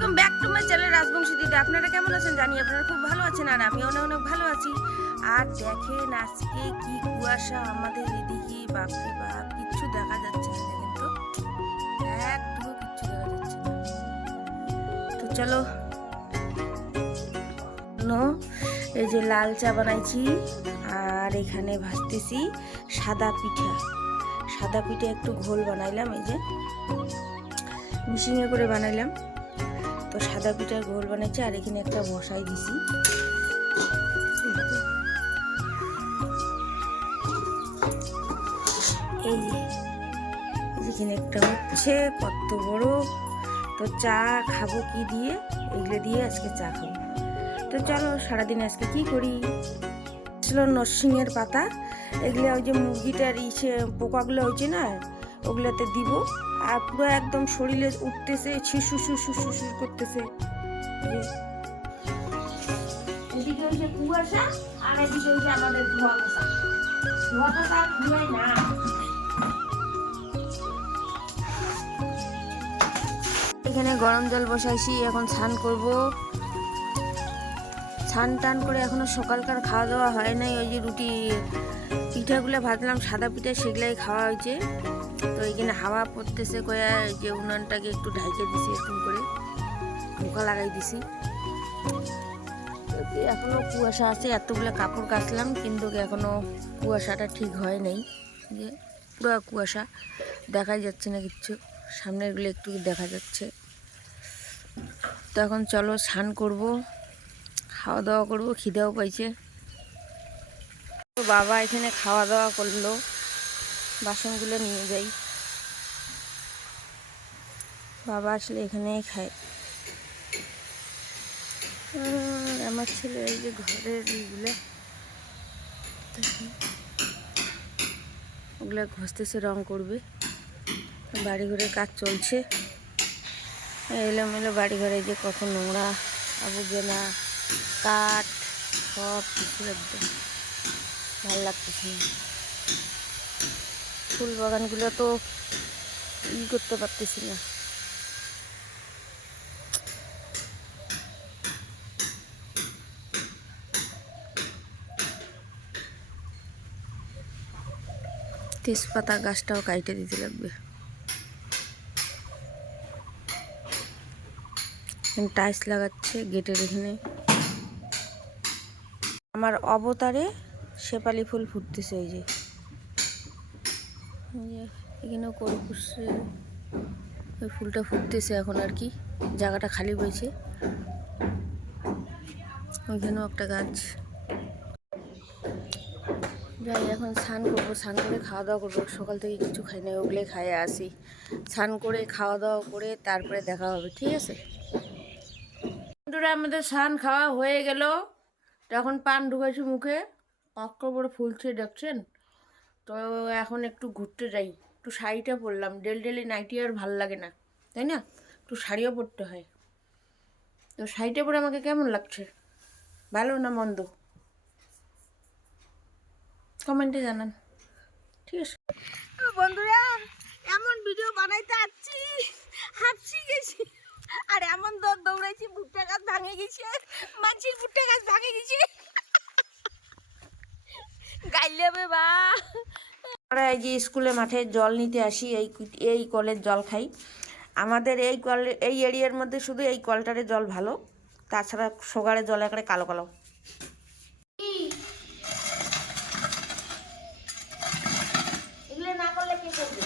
Welcome back to my channel Rajbanshi দিদি। আপনারা কেমন আছেন? জানি আপনারা খুব ভালো আছেন আর আমি অনেক অনেক ভালো আছি। আর দেখেন আজকে কি কুয়াশা আমাদের এদিকে, বাপরে বাপ, কিচ্ছু দেখা যাচ্ছে না, দেখেন তো। একদমই কিচ্ছু দেখা যাচ্ছে তো চলো। নো, এই যে লাল চা বানাইছি, আর এখানে ভাজতেছি সাদা পিঠা। সাদা পিঠে একটু ঘোল বানাইলাম, এই যে। মিশিংয়ে করে বানাইলাম। তো সাদা পিঠার গোল বানাইছি, আর এখানে একটা বসাই দিছি। এই এখানে একটা হচ্ছে কত বড়, তো চা খাব কি দিয়ে? এগুলো দিয়ে আজকে চা খাব। তো চলো, সারাদিন আজকে কি করি? ছিল নরসিংহের পাতা, এগুলো ওই যে মুরগিটার ইসে পোকাগুলো হয়েছে না ওগুলোতে দিব। আর পুরো একদম শরীরে উঠতেছে শিশু শিশু শিশু করতেছে। এখানে গরম জল বসাইছি, এখন স্নান করব। স্নান টান করে এখনও সকালকার খাওয়া দাওয়া হয় নাই, ওই যে রুটি পিঠাগুলো ভাজলাম, সাদা পিঠা সেগুলাই খাওয়া হয়েছে। হাওয়া পড়তেছে কয়া যে উনানটাকে একটু ঢাইকে দিছি, এরকম করে। মুখা লাগাই দিছি। তো কি এখনও কুয়াশা আছে, এতগুলো কাপড় কাচলাম, কিন্তু এখনও কুয়াশাটা ঠিক হয় নাই। যে পুরো কুয়াশা, দেখাই যাচ্ছে না কিচ্ছু। সামনেরগুলো একটু দেখা যাচ্ছে। তো এখন চলো স্নান করব খাওয়া দাওয়া করব, খিদেও পাইছে। বাবা এখানে খাওয়া দাওয়া করল, বাসনগুলো নিয়ে যাই। বাবা আসলে এখানেই খায়। আমার ছেলে এই যে ঘরের ইগুলো। ওগুলো ঘষতেছে, রং করবে। বাড়ি ঘরের কাজ চলছে। এলোমেলো বাড়ি ঘরে যে কত নোংরা, আবর্জনা, কাঠ, সব কিছু একদম ভালো লাগতেছে না। ফুল বাগানগুলো তো ই করতে পারতেছি না। তেজপাতা গাছটাও কাইটে দিতে লাগবে। টাইলস লাগাচ্ছে গেটের এখানে। আমার অবতারে শেপালি ফুল ফুটতেছে এই যে। এখানেও করে ফুটছে ওই ফুলটা ফুটতেছে এখন আর কি। জায়গাটা খালি হয়েছে। ওইখানেও একটা গাছ। যাই এখন স্নান করব, স্নান করে খাওয়া দাওয়া করব। সকাল থেকে কিছু খাই না ওগুলোই খাইয়ে আসি। স্নান করে, খাওয়া দাওয়া করে, তারপরে দেখা হবে, ঠিক আছে? বন্ধুরা, আমাদের স্নান খাওয়া হয়ে গেল। এখন পান ঢুকেছি মুখে। পাক্কা বড় ফুলছে, দেখছেন? তো এখন একটু ঘুরতে যাই। একটু শাড়িটা পরলাম। ডেল ডেলি নাইটি আর ভালো লাগে না, তাই না? একটু শাড়িও পরতে হয়। তো শাড়িটা পরে আমাকে কেমন লাগছে? ভালো না মন্দ? কমেন্টে জানান। ঠিক আছে। বন্ধুরা এমন ভিডিও বানাইতে আসছি। হাঁপছি গেছি। আর এমন দৌড় দৌড়াইছি ভুট্টা গাছ ভাঙে গেছে। মানসির ভুট্টা গাছ ভাঙে গেছে। গাইলে বা। আমরা এই যে স্কুলে মাঠে জল নিতে আসি এই এই কলের জল খাই। আমাদের এই কল এই এরিয়ার মধ্যে শুধু এই কলটারে জল ভালো। তাছাড়া সোগাড়ের জল একেবারে কালো কালো এগুলো না করলে কে করবে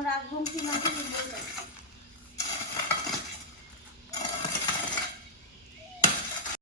এগুলাই আমার কাজ